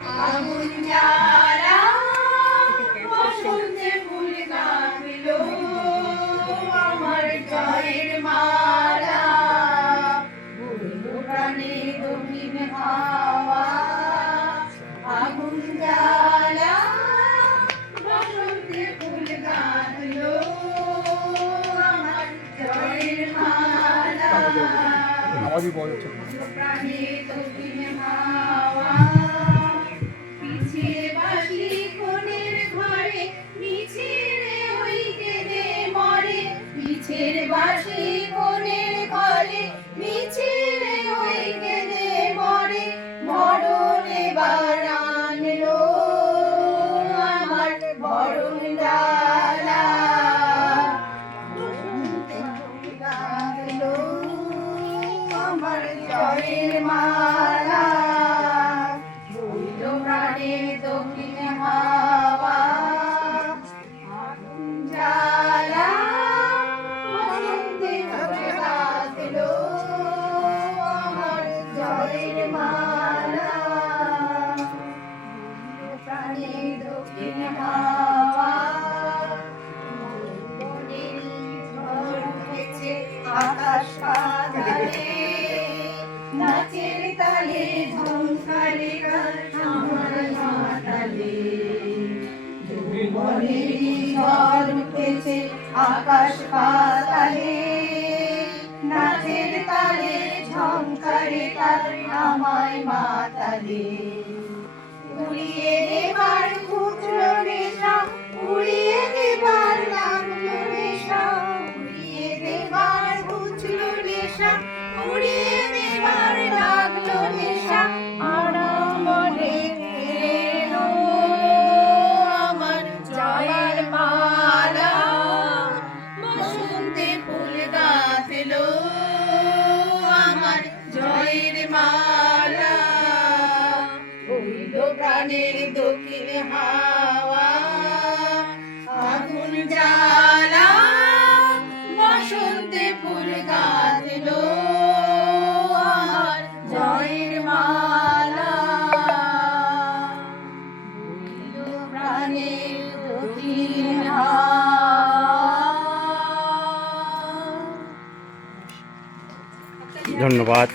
আগুন জ্বালা বসন্তে ফুল গাঁথলো আমার জয়ের মালা বইল প্রাণে দক্ষিণ হাওয়া আগুন জ্বালা বসন্তে ফুল গাঁথলো আমার জয়ের মালা প্রাণে দক্ষিণ হাওয়া পিছিয়ে বাসি কোণের ঘরে মিছিলে ওই কেঁদে মরে পিছের বাসি কোণের ঘরে মিছিলে ওই কেঁদে মরে মরণ এবার আনলো আমার বরণ ডালা গাঁথলো আমার জয়ের মালা প্রাণে দক্ষিণ হাওয়া আগুন জ্বালা বসন্তে ফুল গাঁথলো আমার জয়ের মালা প্রাণে দক্ষিণ হাওয়া বনের ঝড় উঠেছে আকাশ পাতালে নাচের তালে ঝংকারে আমার মাতালে যৌবনের ঝড় উঠেছে আকাশ পাতালে নাচের তালে ঝংকারে আমায় মাতালে উড়িয়ে দেবার ঘুচলো নেশা উড়িয়ে দেবার লাগলো নেশা উড়িয়ে দেবার ঘুচলো নেশা উড়িয়ে দেবার লাগলো নেশা আড়ামনে এলো আমার জয়ের মালা বসন্তে ফুল গাঁথলো আমার জয়ের মালা বইল প্রাণের দক্ষিণ হাওয়া আগুন জ্বালা বসন্তে ফুল গাঁথলো আমার জয়ের মালা বইল প্রাণের দক্ষিণ হাওয়া। ধন্যবাদ।